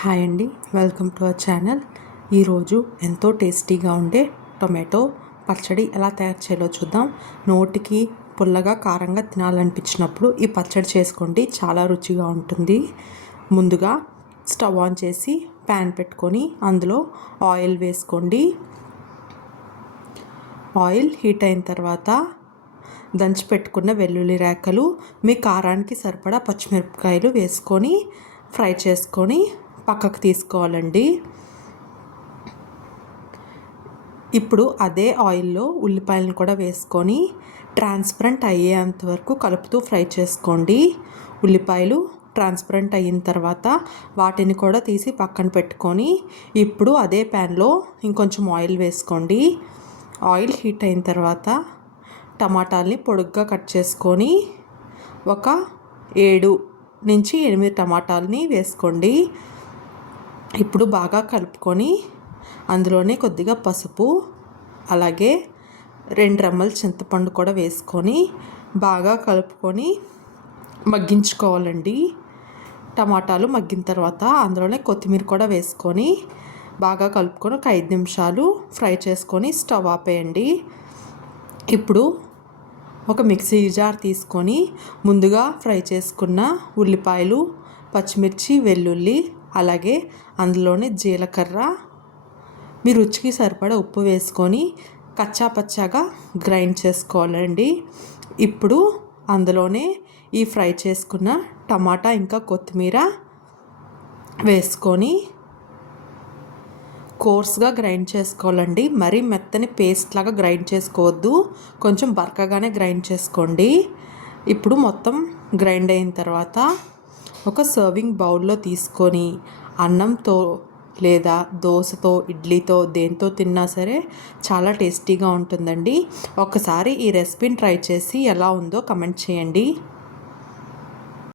Hi అండి, welcome to our channel. ఈరోజు ఎంతో టేస్టీగా ఉండే టొమాటో పచ్చడి ఎలా తయారు చేయాలో చూద్దాం. నోటికి పుల్లగా కారంగా తినాలనిపించినప్పుడు ఈ పచ్చడి చేసుకోండి, చాలా రుచిగా ఉంటుంది. ముందుగా స్టవ్ ఆన్ చేసి ప్యాన్ పెట్టుకొని అందులో ఆయిల్ వేసుకోండి. ఆయిల్ హీట్ అయిన తర్వాత దంచి పెట్టుకున్న వెల్లుల్లి రేఖలు, మీ కారానికి సరిపడా పచ్చిమిరపకాయలు వేసుకొని ఫ్రై చేసుకొని పక్కకు తీసుకోవాలండి. ఇప్పుడు అదే ఆయిల్లో ఉల్లిపాయలను కూడా వేసుకొని ట్రాన్స్పరెంట్ అయ్యేంత వరకు కలుపుతూ ఫ్రై చేసుకోండి. ఉల్లిపాయలు ట్రాన్స్పరెంట్ అయిన తర్వాత వాటిని కూడా తీసి పక్కన పెట్టుకొని ఇప్పుడు అదే ప్యాన్లో ఇంకొంచెం ఆయిల్ వేసుకోండి. ఆయిల్ హీట్ అయిన తర్వాత టమాటాలని పొడుగ్గా కట్ చేసుకొని ఒక 7 నుంచి 8 టమాటాలని వేసుకోండి. ఇప్పుడు బాగా కలుపుకొని అందులోనే కొద్దిగా పసుపు, అలాగే 2 రెమ్మల చింతపండు కూడా వేసుకొని బాగా కలుపుకొని మగ్గించుకోవాలండి. టమాటాలు మగ్గిన తర్వాత అందులోనే కొత్తిమీర కూడా వేసుకొని బాగా కలుపుకొని ఒక 5 నిమిషాలు ఫ్రై చేసుకొని స్టవ్ ఆపేయండి. ఇప్పుడు ఒక మిక్సీ జార్ తీసుకొని ముందుగా ఫ్రై చేసుకున్న ఉల్లిపాయలు, పచ్చిమిర్చి, వెల్లుల్లి, అలాగే అందులోనే జీలకర్ర, మీ రుచికి సరిపడా ఉప్పు వేసుకొని కచ్చాపచ్చాగా గ్రైండ్ చేసుకోవాలండి. ఇప్పుడు అందులోనే ఈ ఫ్రై చేసుకున్న టమాటా ఇంకా కొత్తిమీర వేసుకొని కోర్స్గా గ్రైండ్ చేసుకోవాలండి. మరీ మెత్తని పేస్ట్ లాగా గ్రైండ్ చేసుకోవద్దు, కొంచెం బరకగానే గ్రైండ్ చేసుకోండి. ఇప్పుడు మొత్తం గ్రైండ్ అయిన తర్వాత ఒక సర్వింగ్ బౌల్లో తీసుకొని అన్నంతో లేదా దోశతో, ఇడ్లీతో దేంతో తిన్నా సరే చాలా టేస్టీగా ఉంటుందండి. ఒకసారి ఈ రెసిపీని ట్రై చేసి ఎలా ఉందో కమెంట్ చేయండి.